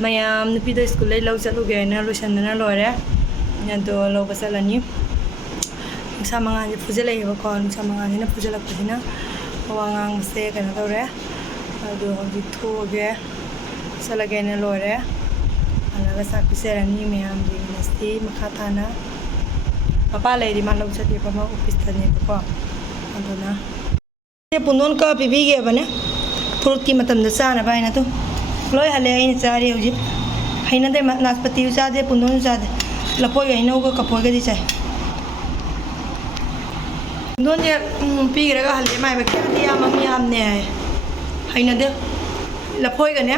ꯃꯌꯥꯝ ꯅꯨꯄꯤꯗꯣ ꯁ꯭ꯀꯨꯜꯗꯩ ꯂꯧ ꯆꯠꯂꯨꯒꯦꯅ ꯂꯣꯏꯁꯟꯗꯅ ꯂꯣꯏꯔꯦ ꯑꯗꯣ ꯂꯧꯕ ꯆꯠꯂꯅꯤ ꯅꯨꯡꯁꯥ ꯃꯉꯥꯟꯁꯦ ꯐꯨꯖꯤꯜꯂꯛꯑꯦꯕꯀꯣ ꯅꯨꯡꯁꯥ ꯃꯉꯥꯟꯁꯤꯅ ꯐꯨꯖꯤꯜꯂꯛꯄꯁꯤꯅ ꯋꯥ ꯉꯥꯡꯕꯁꯦ ꯀꯩꯅꯣ ꯇꯧꯔꯦ ꯑꯗꯣ ꯍꯧꯖꯤꯛ ꯊꯣꯛꯑꯒꯦ ꯆꯠꯂꯒꯦꯅ ꯂꯣꯏꯔꯦ ꯍꯜꯂꯒ ꯆꯥꯛ ꯄꯤꯖꯔꯅꯤ ꯃꯌꯥꯝꯒꯤ ꯉꯁꯤ ꯃꯈꯥ ꯇꯥꯅ ꯃꯄꯥ ꯂꯩꯔꯤ ꯃꯥ ꯂꯧ ꯆꯠꯂꯦꯕ ꯃꯥ ꯑꯣꯐꯤꯁꯇꯅꯦꯕꯀꯣ ꯑꯗꯨꯅ ꯄꯨꯡꯗꯣꯟ ꯀ ꯄꯤꯕꯤꯒꯦꯕꯅꯦ ꯐ꯭ꯔꯨꯠꯀꯤ ꯃꯇꯝꯗ ꯆꯥꯅꯕ ꯍꯥꯏꯅ ꯑꯗꯨꯝ ꯂꯣꯏ ꯍꯜꯂꯦ ꯑꯩꯅ ꯆꯥꯔꯤ ꯍꯧꯖꯤꯛ ꯍꯩꯅꯗꯦ ꯅꯥꯁꯄꯇꯤꯁꯨ ꯆꯥꯗꯦ ꯄꯨꯡꯗꯣꯟꯁꯨ ꯆꯥꯗꯦ ꯂꯐꯣꯏꯒ ꯍꯩꯅꯧꯒ ꯀꯐꯣꯏꯒꯗꯤ ꯆꯥꯏ ꯄꯨꯡꯗꯣꯟꯁꯦ ꯄꯤꯈ꯭ꯔꯒ ꯍꯜꯂꯦ ꯃꯥꯏꯕ ꯀꯌꯥꯗꯤ ꯌꯥꯝꯅꯦ ꯍꯩꯅꯗꯦ ꯂꯐꯣꯏꯒꯅꯦ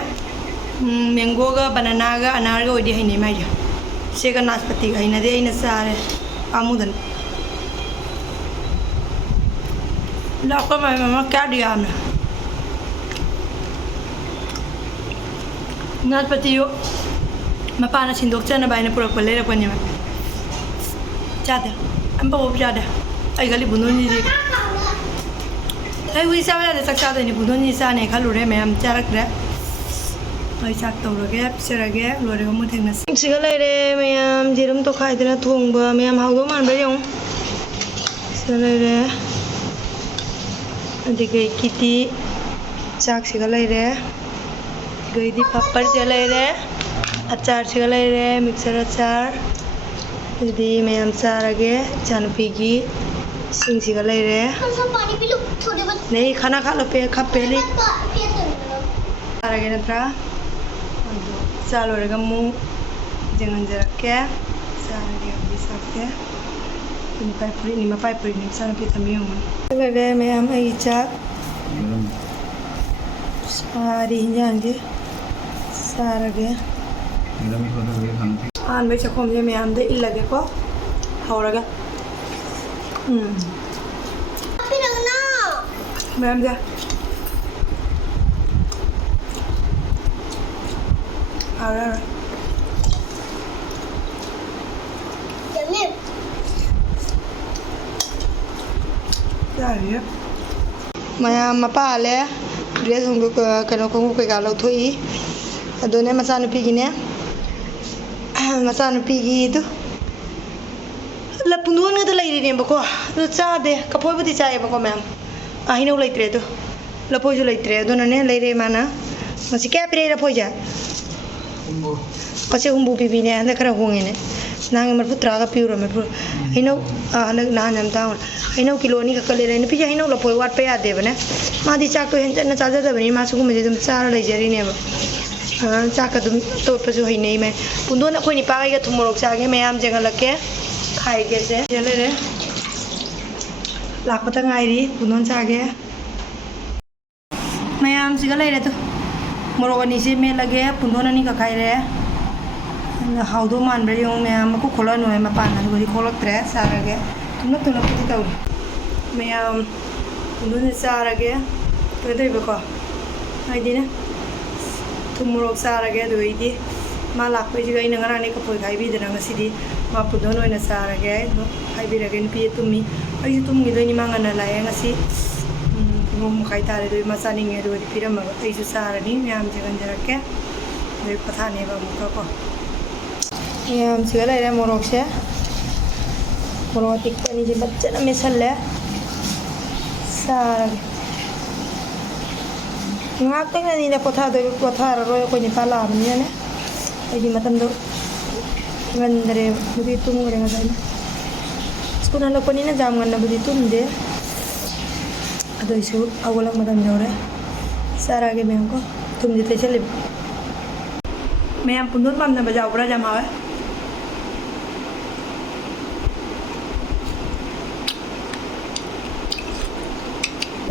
ꯃꯦꯡꯒꯣꯒ ꯕꯅꯥꯅꯥꯒ ꯑꯅꯥꯔꯒ ꯑꯣꯏꯗꯤ ꯍꯩꯅꯩ ꯃꯥꯏꯁꯦ ꯁꯤꯒ ꯅꯥꯁꯄꯇꯤꯒ ꯍꯩꯅꯗꯦ ꯑꯩꯅ ꯆꯥꯔꯦ ꯄꯥꯝꯃꯨꯗꯅ ꯂꯥꯛꯄ ꯃꯥꯏꯕ ꯀꯌꯥꯗꯤ ꯌꯥꯝꯅ ꯅꯥꯁꯄꯇꯤꯌꯨ ꯃꯄꯥꯅ ꯁꯤꯟꯗꯣꯛꯆꯅꯕ ꯍꯥꯏꯅ ꯄꯨꯔꯛꯄ ꯂꯩꯔꯛꯄꯅꯦꯕ ꯆꯥꯗꯦ ꯑꯝꯐꯥꯎ ꯆꯥꯗꯦ ꯑꯩ ꯈꯜꯂꯤ ꯄꯨꯡꯗꯣꯟꯁꯤꯗꯤ ꯑꯩ ꯍꯧꯖꯤꯛ ꯆꯥꯕ ꯌꯥꯗꯦ ꯆꯥꯛ ꯆꯥꯗꯣꯏꯅꯤ ꯄꯨꯡꯗꯣꯟꯁꯤ ꯆꯥꯅꯦ ꯈꯜꯂꯨꯔꯦ ꯃꯌꯥꯝ ꯆꯥꯔꯛꯇ꯭ꯔꯦ ꯑꯩ ꯆꯥꯛ ꯇꯧꯔꯒꯦ ꯄꯤꯖꯔꯒꯦ ꯂꯣꯏꯔꯒ ꯑꯃꯨꯛ ꯊꯦꯡꯅꯁꯤ ꯁꯤꯒ ꯂꯩꯔꯦ ꯃꯌꯥꯝ ꯌꯦꯔꯨꯝ ꯇꯣꯈꯥꯏꯗꯅ ꯊꯣꯡꯕ ꯃꯌꯥꯝ ꯍꯥꯎꯗꯧ ꯃꯥꯟꯕ꯭ꯔꯥ ꯌꯦꯡꯉꯨ ꯁꯤꯒ ꯂꯩꯔꯦ ꯑꯗꯒꯤꯗꯤ ꯆꯥꯛꯁꯤꯒ ꯂꯩꯔꯦ ꯑꯗꯩꯗꯤ ꯄꯥꯄꯔꯁꯤꯒ ꯂꯩꯔꯦ ꯑꯆꯥꯔꯁꯤꯒ ꯂꯩꯔꯦ ꯃꯤꯛꯆꯔ ꯑꯆꯥꯔ ꯑꯗꯨꯗꯤ ꯃꯌꯥꯝ ꯆꯥꯔꯒꯦ इच्छानुपीगी सिंगसिगा लेरे नहीं खाना खा लो पे खा पहले आगे नत्रा चालोरेगा मु jangan jaraknya sehari habis sakit ini mapai puri ini sana kita minum lagi meyam icak sehari jangan sehari an baca komnya meyam deh ilage kok hauraga meyam dia hauraga Maya mapa ale dress untuk kena kongku ke kalau thui adone masanu pigi ne masanu pigi itu la punduan ngata lai ne bako tu cha de kapoi budi cha bako ma'am ahino lai tre tu la poi ju lai tre adone ne lai re mana masi kya pre la poi ja humbu pase humbu pigi ne anda kara honge ne nang mar putra ka piura mar hino anak na nam ta hino kilo ni ka kale ne pija hino la poi wat pe ya de bane ma di chak to hen na cha da bani ma su me dum cha la jari ne ba cha ka dum to pa su hinei me pundo na khoi ni pa ga thumorok cha ge mayam jangal lake khai ge se jele re lak pata ngai ri pundo cha ge mayam siga lai re to morok ani se me lage pundo na ni ka khai re how do man beri yung mayam aku kola no ema panan gori kolak tre sarage tumna tumna piti tau mayam undune sarage kede beko ai dine tumurok sarage do idi malak pe jiga ina ngara ne ka poi khai bi dena ngasidi ma pudon oina sarage no khai bi rage pi tumi ai tum ngi do ni mangana la ya ngasi ngom khai tare do ma saning nge do di piram ai su sarani mayam jagan jarake do pathane ba muka ko Yang segala ada morok saya, morok tikar ni je baca nama salah, sar. Ngak tengah ni dah kota roy ko ni pala ni na, jadi macam tu, ngandere begitu murah ngasan. Sekolah nak pun ni na jam ngandere begitu mende, ada isu awal macam jauh sar age मैं हमको तुम जितने चले मैं हम पुनः palm ना बजाओ बड़ा जमा है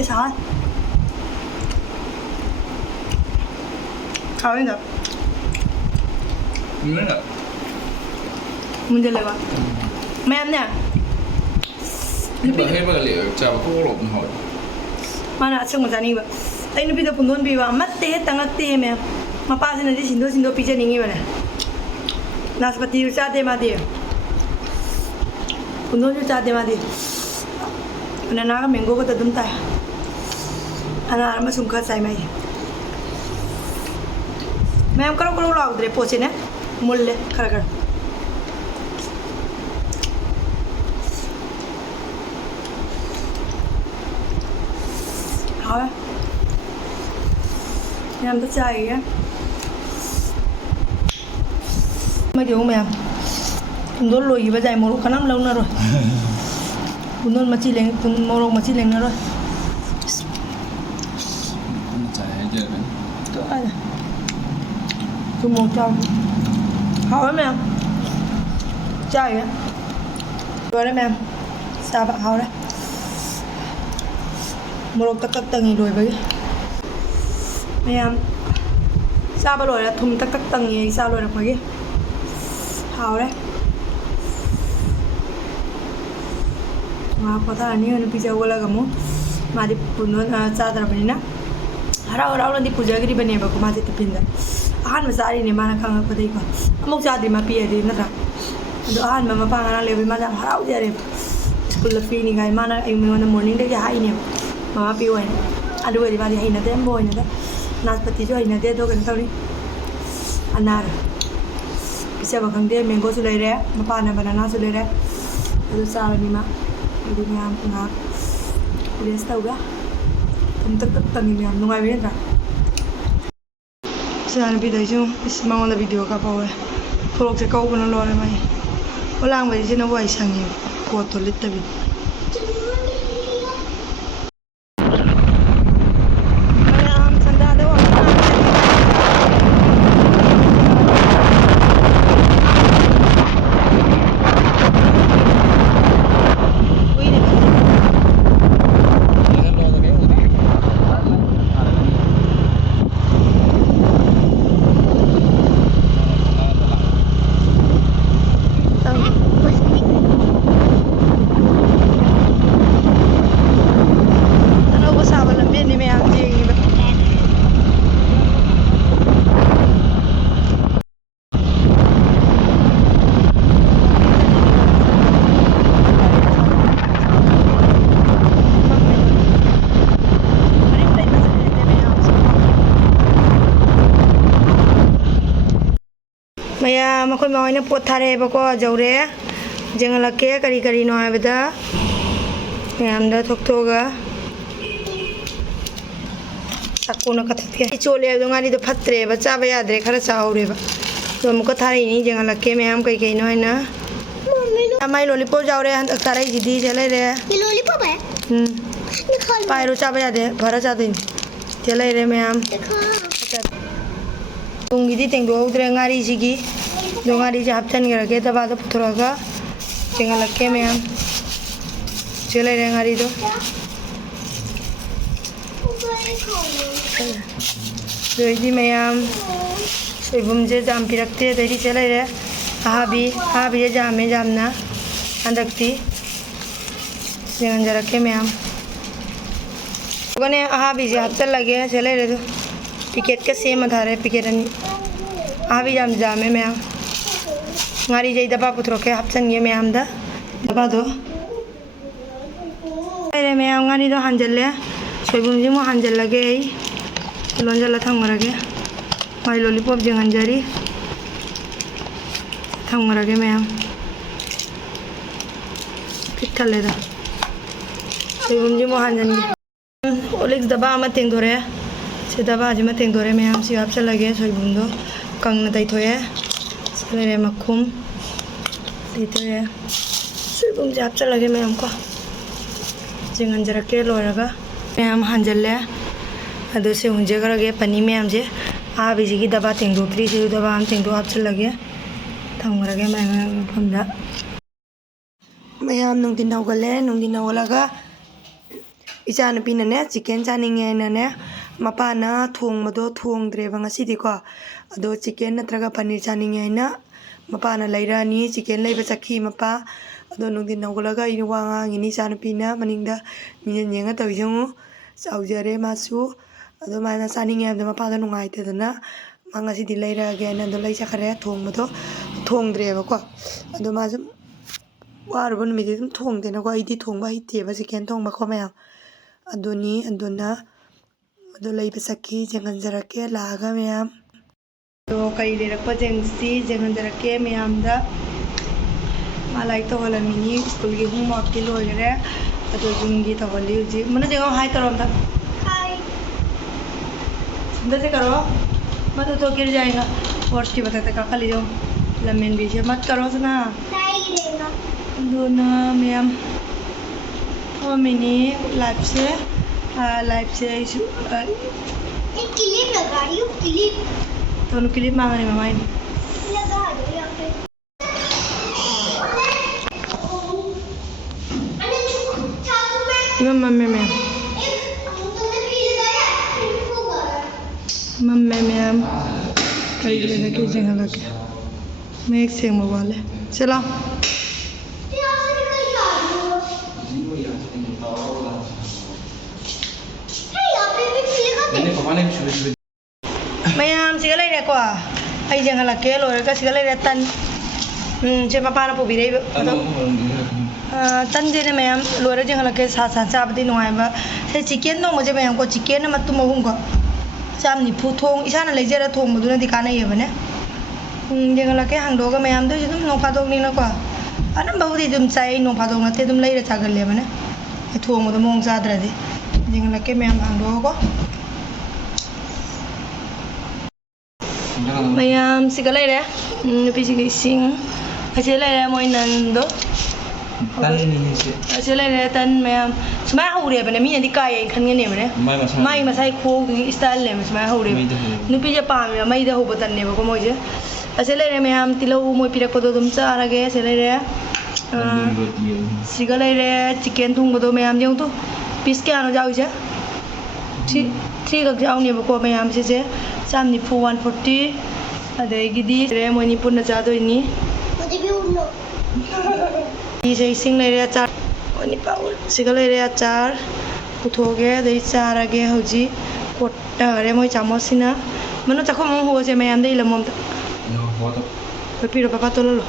sao khao enggak gimana mundur lewat memnya lebih hebat kali ya cara kolom hot mana asal macam ni ba tapi lebih dah pundon biwa mati tengah teh mem mapa sih nanti sindo pijat ningi mana naspati ucap deh mati pundon ucap deh mati Nana ka mango ko tadum ta ana arma sungka sai mai ma'am करो करो लाउद्रे पोचे ने मुल्ले खरा खरा हाँ ma'am तो चाहिएไม่เดี๋ยวแม่คุณโดนลอยไปใจโมรุขน้ำแล้วนะรอยคุณโดนมาจีเลงคุณโมรุมาจีเลงนะรอย ใจให้เจอกัน ตัวอะไรคุณโมจอมเขาไหมแม่ใจอ่ะตัวได้แม่ซาบะเขาได้โมรุตักตักตังอีลอยไปแม่ซาบะลอยแล้วทุ่มตักตักตังอีซาลอยแล้วไปเขาได้पता नहीं उन्हें pizza वाला कमो मारी पुनः चादर बनी ना हरा हरा वाला दी पूजा करी बने बको माजे तपिंदा आहान में सारी ने माना खांगा को देखो अमुक चादर में पिए दी ना तो आहान में मापा गाना ले भी माजा हरा उधर रे स्कूल लफी नहीं गई माना एक में वाला मॉर्निंग डे क्या हाई ने मामा पी हुए आलू वाली वाली हाई ना दे हम बोए ना दे नाशपाती जो हाई ना दे दो करने तौरी अनार पिज्जा बकंग दे मैंगो सुले रे मापा ना बनाना सुले रे तो सारा नहीं माँ Jadi ma'am ngak Udah tahu gak? Tentu tani ma'am nungai beda. Jangan beda itu, semua orang video kapal ya. Kalau saya kau pernah luar mai, orang beda sih nawa isangnya, kuat tolit tapi. Maya makoy mawai na pot thare bako jaure jengalake kari kari no abeda yamda thoktoga takuna kathke chole ngani do phatre ba cha ba yadre khara chaure ba to muko thare ni jengalake mayam kai kai no na amai lollipop jaure han tarai jidi chale re lollipop hai pairo cha ba yade bhara cha din chale re mayam Tungi di tengdo udre ngari sigi, do ngari jahap chan gira kita bada putraga, tinggal laki meam, cile re ngari do, do ini meam, sebelum je jam pirakti dari cile re, ahabi je jam na, andakti, jangan jarak ke meam, bukannya ahabi jahap chan lagi cile re do. Piket ke same adhare piketan abi jam jame me ngari jai daba putro ke hapsan ye me amda daba do ere me ngari do hanjalle soibum ji mo hanjal lage lonjala thang marage mai lollipop jeng hanjari thang marage me pithalle da soibum ji mo hanjani olik daba ama teng dore Sedaba aja mah tengdore meam siap selagi soy bundo kang natai thoye selere makum itu ya soy bum siap selagi meam ko jangan jarak ke loraga meam hanjalle ado se hunje karage pani meam je a biji ki daba tengdo tri se daba am tengdo ap selagi thangrage meam phamda meam nung din hawgale nung din hawlaga icha nupi nane chicken chaninge nane mapana thong mado thong dreba ngasi diko ado chicken natraga paneer chaninge aina mapana lairani chicken laiba chakhi mapa ado nungdin nawgalaga ini wanga ngini chanupina maningda minyan yenga tawjungu chaujare masu ado mana chaninge amda mapa da nungai tedana mangasi di laira ge na do lai chakhare thong mado thong dreba ko ado majum warbon mi dum thong dena ko idi thong ba hite ba chicken thong ba ko maya adoni adona ado lay pasaki jangan jarake laga meyam तो कई लेरक्पा जेंगसी जेंगंजरके मयामदा मालाइक तो हलमिनी school की homework की लोगरे अतो जुंगी तो हली उजी मने जेगो हाय करो अंदा हाय अंदर से करो मत तो गिर जाएगा और की बताते का खाली जो लमेन भी मत करो सुना नहीं देगा दोना मैम और मिनी लाइफ से इशू एक क्लिप लगा रही हूँ क्लिप तो उन क्लिप मांग रही मम्मा लगा दो यहाँ पे मम्मी मैम कई लेने की जगह लगे मैं एक से मोबाइल है चला मैम सिगा लेने को आई जगह लगे लोरे का सिगा लेने तन से पापा पुबी रही तन जे मैम लोरे जगह लगे साथ चाबदी नुआइबा से चिकन नो मुझे मैम को चिकन मतुम अहुम को चाम निफु थोंग इसाना लेजेरा थोंग मदुना दिखाना ये बने जगह लगे हांगदोगा मैम दो जुम नो फादोग नी नको अनम बहुदी जुम चाइ नो फादोग नते जुम लेरे चागले बने थोंग मदो मोंग चाद्रदि जगह लगे मैम हांगदोगो मैम सिगा लेरे नुपी सिगा इसिंग असे लेरे मोय नंदो असे लेरे तन मैम स्माय हौरे बने मी नदि काय खनगने बने माई मसाई खो स्टाइल ले स्माय हौरे नुपी जे पाम मई दा होब तन्ने बको मोजे असे लेरे मैम तिलो मोय पिरको दो दुम चारागे असे लेरे सिगा लेरे चिकन थुंगबदो मैम जेउ तो पीस के आनो जाउ जे थ्री गक जाउ ने बको मैम से चाम निफु 140 अदगिदी रे मोनी पुन्ना चादोइनी मुझे भी उन्नो इसे इसिंग लेरे अचार मोनी पाउल सिगा लेरे अचार पुथोगे दे चारागे हौजी कोट्टा रे मोय चामोसिना मनो चाखो मो हो जे मैम दे लमम तो पिरो पापा तो लो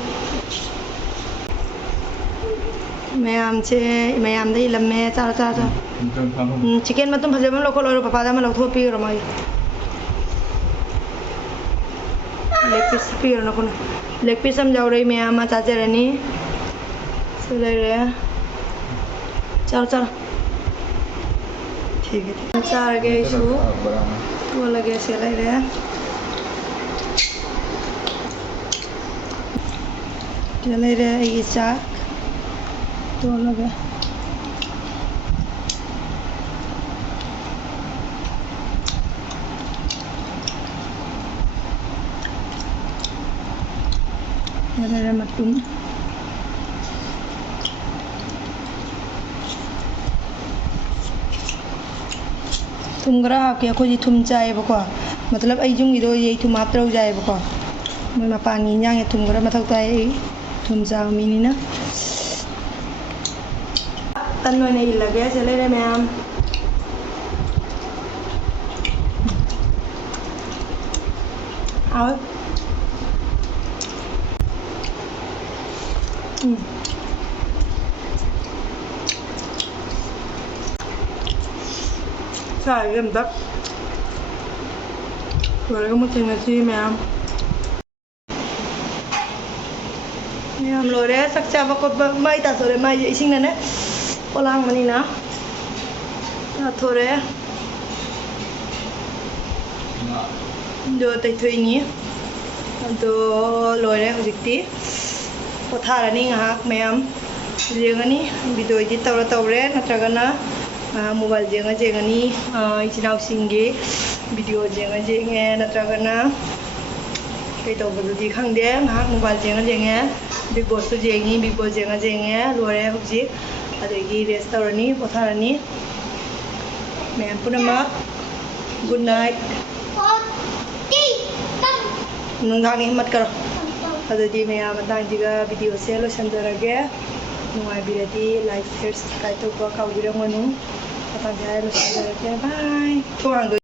मैम दे लम्मे चार चिकन मतुम भजम लोको लो पापा दा म लथो पिरो माय लेग पीस पिरो नको लेग पीस हम जाउ रही मैम मा चाजरनी चले रे चल ठीक है चार गे इशू तो लगे चले रे ये चाक तो लगे ये मटुम थुम गरा हाके अखोजी थुम चाइबको मतलब आई जुंगिदो ये थुम हात्रौ जाइबको मैं मपानी यांगे थुम गरा मथौ ताइ थुम चाउ मिनिना तन में नहीं लगे चले रे मैम आओ Sai gần đất rồi có một chừng là chi ma'am rồi đấy sắc cha và con mai ta rồi mai dậy sinh này có lang mà đi nào thôi đấy rồi tay thuê nhỉ rồi rồi đấy hồi tí có thà là đi ngã ma'am riêng anh đi video edit tàu đấy nó trả gần mobile jenga ni ichinaw singe video jenga natragana kai to budi khangde na mobile jenga big boss to jengi big boss jenga lore hobji adegi restaurant potharani ma'am punama good night nungdang himmat karo adadi ma'am tang jiga video se lo sanjarage nungai birati like share subscribe to ko kaubirangonu Bye.